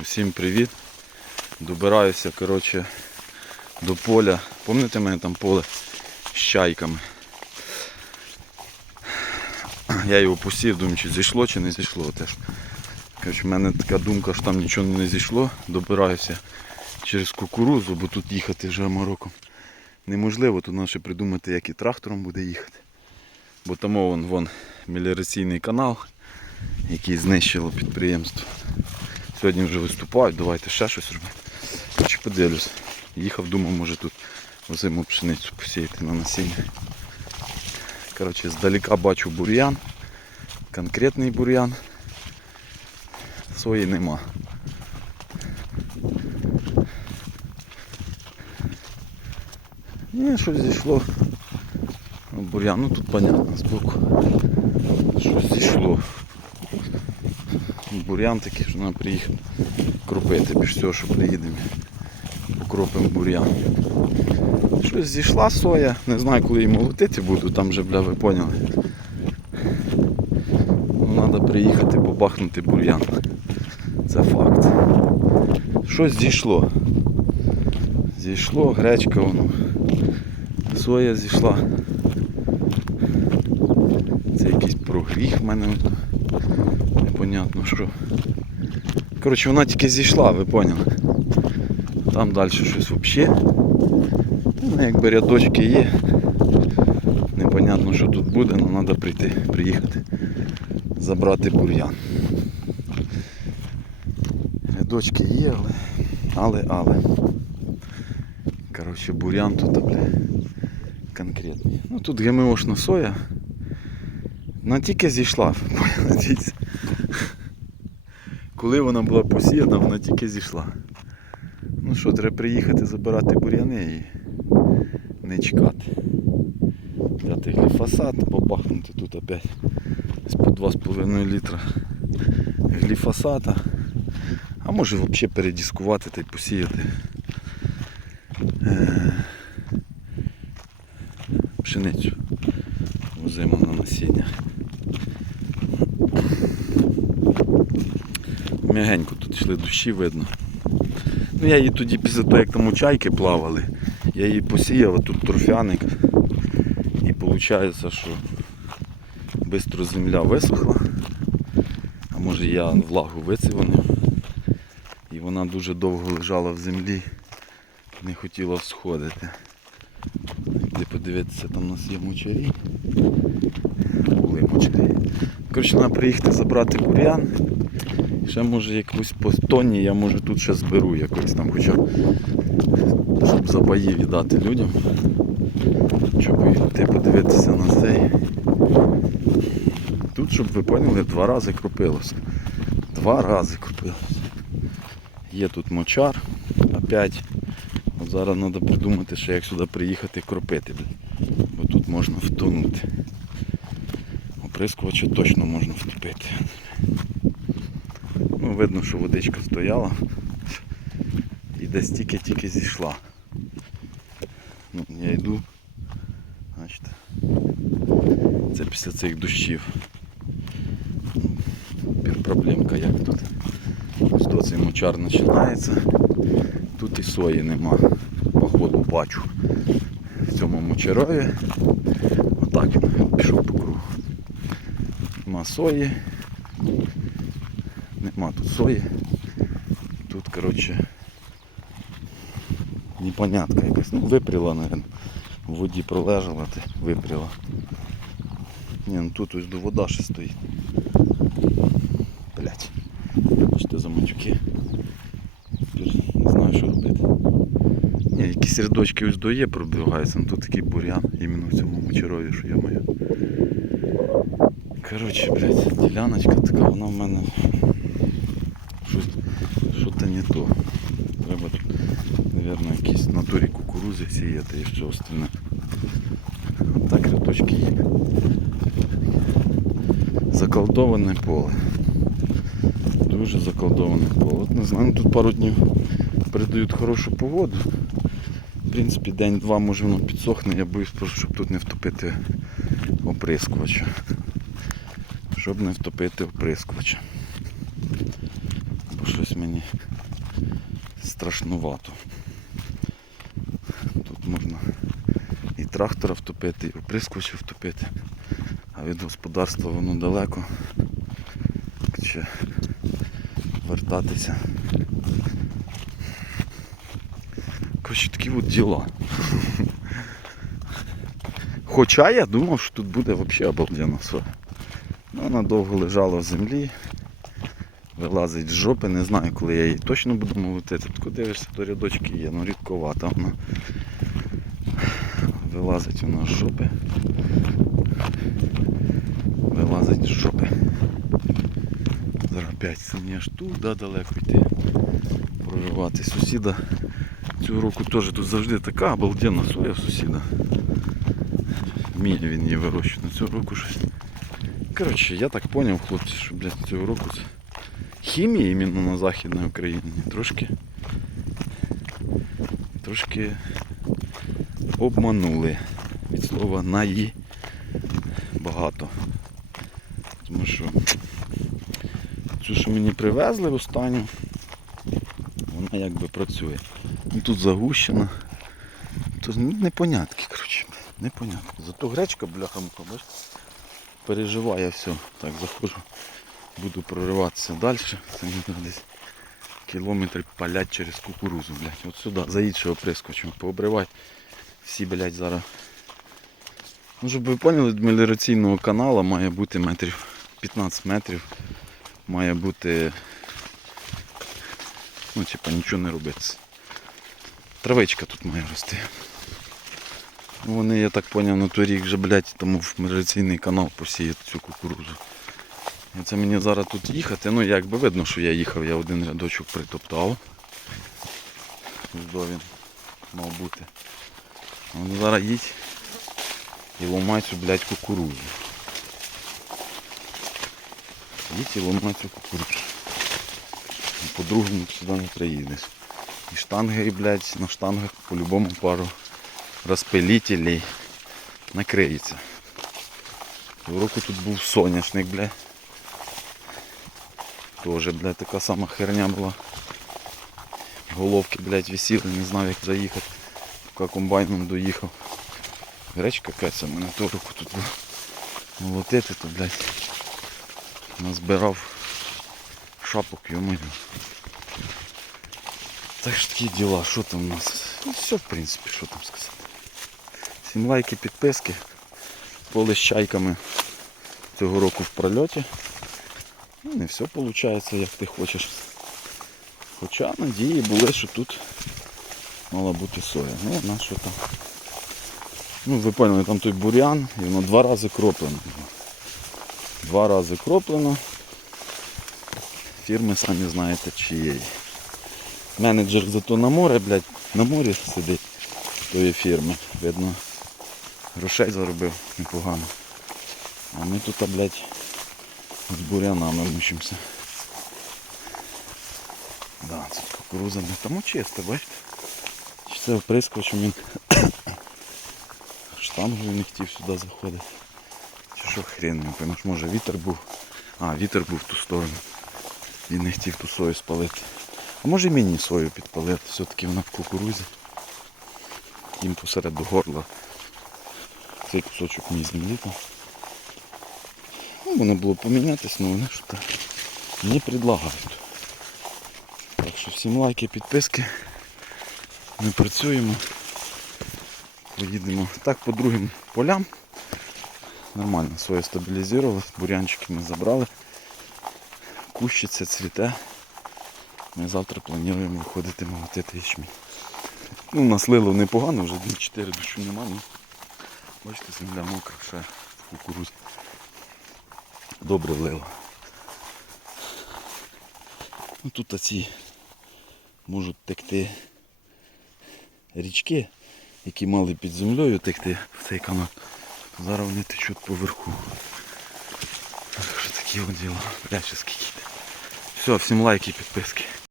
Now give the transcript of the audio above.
Усім привіт. Добираюся коротше, до поля. Пам'ятаєте мене там поле з чайками? Я його посів, думаю, чи зійшло, чи не зійшло теж. Коротше, в мене така думка, що там нічого не зійшло. Добираюся через кукурузу, бо тут їхати вже мороком неможливо. Тут ще придумати, як і трактором буде їхати. Бо там вон, вон меліораційний канал, який знищило підприємство. Сьогодні вже виступають, давайте ще щось робити. Чи подивлюсь. Їхав, думав, може тут озиму пшеницю посіяти на насіння. Коротше, здалека бачу бур'ян. Конкретний бур'ян. Сої нема. Ні, щось зійшло. Бур'ян, ну тут понятно, збоку. Щось зійшло. Бур'ян такий, що треба приїхати кропити. Більш всього, що приїдемо. Покропимо бур'ян. Щось зійшла соя, не знаю, коли її молотити буду, там вже, бля, ви поняли. Ну, треба приїхати побахнути бур'ян. Це факт. Щось зійшло. Зійшло, гречка воно. Соя зійшла. Це якийсь прогріх в мене. Непонятно що. Коротше, вона тільки зійшла, ви поняли. Там далі щось взагалі. Ну, якби рядочки є. Непонятно, що тут буде, але треба прийти, приїхати, забрати бур'ян. Рядочки є, але, але, але. Коротше, бур'ян тут, бля, конкретний. Ну тут ГМОшна соя. Вона тільки зійшла. Коли вона була посіяна, вона тільки зійшла. Ну що, треба приїхати забирати бур'яни і не чекати. Взяти гліфосат, побахнути тут опять з по 2,5 літра гліфосата. А може взагалі передіскувати та й посіяти. е, Пшеницю возимо на насіння. М'ягенько тут йшли дощі видно. Ну я її тоді після того, як там у чайки плавали, я її посіяв, а тут торфяник. І виходить, що швидко земля висохла. А може я влагу виціванив. І вона дуже довго лежала в землі, не хотіла всходити. Де подивитися, там у нас є мочарі. Були мочарі. Коротше, треба приїхати забрати бур'ян. Ще може якусь по тоні я може тут ще зберу якось там хоча щоб забаї віддати людям. Щоб йти подивитися на цей. Тут, щоб ви поняли, два рази кропилося. Два рази кропилося. Є тут мочар. Опять. От зараз треба придумати, ще як сюди приїхати кропити. Бо тут можна втонути. Оприскувача точно можна втопити. Видно, що водичка стояла і десь тільки-тільки зійшла. Ну, я йду. Бачите. Це після цих дощів. Проблемка як тут. То цей мочар починається. Тут і сої нема. Походу бачу. В цьому мочарові. Отак він пішов по кругу. Нема сої. Нема тут сої. Тут, коротше, непонятка якась. Ну, випріла, мабуть. В воді пролежала, ти випріла. Ні, ну тут ось до вода ще стоїть. Блять. Бачите за матюки. Не знаю, що робити. Ні, якісь рядочки ось до є пробігаються, ну тут такий бур'ян іменно в цьому мочарові, що я маю. Коротше, блядь, діляночка така, вона в мене що-то не то. Треба, мабуть, якісь натурі кукурузи сіяти і все остальне. Так рядочки є. Заколдоване поле. Дуже заколдоване поле. От не знаю, ну, тут пару днів передають хорошу погоду. В принципі, день-два може воно підсохне, я боюсь просто, щоб тут не втопити оприскувача. Щоб не втопити оприскувача. Щось мені страшнувато. Тут можна і трактора втопити, і оприскувача втопити, а від господарства воно далеко. Ще вертатися. Коротше, такі от діла. Хоча я думав, що тут буде взагалі обалденно все. Ну, вона довго лежала в землі, вилазить з жопи, не знаю, коли я її точно буду молотити. Тако дивишся, то рядочки є, ну рідковата вона. Вилазить вона з жопи. Вилазить з жопи. Зараз опять мені аж туди далеко йти. Проривати сусіда. Цього року теж тут завжди така обалденна соя в сусіда. Вміє він її вирощувати. Цього року щось. Коротше, я так зрозумів, хлопці, що блядь, цього року це хімія іменно на Західній Україні трошки трошки обманули. Від слова наї багато. Тому що цю, що мені привезли в останню, вона якби працює. Ну, Тут загущена. Тут ну, непонятки, коротше. Непонятки. Зато гречка, бляха муха, бачите, переживає все. Так, заходжу. Буду прориватися далі. Це мені десь кілометр палять через кукурузу, блядь. От сюди, заїдь ще оприскочем, пообривати. Всі, блядь, зараз. Ну, щоб ви поняли, до меліораційного каналу має бути метрів 15 метрів. Має бути. Ну, типа нічого не робиться. Травичка тут має рости. Вони, я так зрозумів, на той рік вже, блядь, тому в меліораційний канал посіють цю кукурузу. Це мені зараз тут їхати. Ну якби видно, що я їхав, я один рядочок притоптав. Ось він мав бути. Ну, зараз їдь і ломай цю, блядь, кукурузу. Їдь і ломай цю кукурузу. По-другому сюди не приїдеш. І штанги, блядь, на штангах по-любому пару розпилителей накриється. Цього року тут був соняшник, блядь. Тоже, блядь, така сама херня була. Головки, блядь, висіли, не знав як заїхати. Поки комбайном доїхав. Гречка каця, мене того року тут молотити, то, блядь, назбирав шапок, йомаю. Так ж такі діла, що там у нас? Ну все, в принципі, що там сказати. Всім лайки, підписки. Поле з чайками цього року в прольоті. Ну, не все виходить, як ти хочеш. Хоча надії були, що тут мала бути соя. Ну, вона що там. Ну, ви поняли, там той бур'ян, і воно два рази кроплено. Два рази кроплено. Фірми самі знаєте чиєї. Менеджер зато на море, блядь, на морі сидить тої фірми. Видно, грошей заробив непогано. А ми тут, блядь, з бурянами мучимося. Да, це кукуруза, блядь, там чисто, бачите? Чи це оприскувач він штангою не хотів сюди заходити. Чи що хрен не поймеш, може вітер був. А, вітер був в ту сторону. Він не хотів ту сою спалити. А може і мені сою підпалити, все-таки вона в кукурузі. Їм посеред горла. Цей кусочок мій землі там. Ну, воно було помінятися, але вони що так не предлагають. Так що всім лайки, підписки. Ми працюємо. Поїдемо так по другим полям. Нормально, своє стабілізувалось, бурянчики ми забрали. Кущиться, цвіте. Ми завтра плануємо виходити молотити ячмінь. Ну, нас лило непогано, вже дні 4 дощу нема, ну бачите, земля мокра, ще в кукурузі. Добре влило. Ну, тут ці можуть текти річки, які мали під землею текти в цей канал. Зараз вони течуть поверху. Так що такі от діла. Ще скільки. Все, всім лайки, підписки.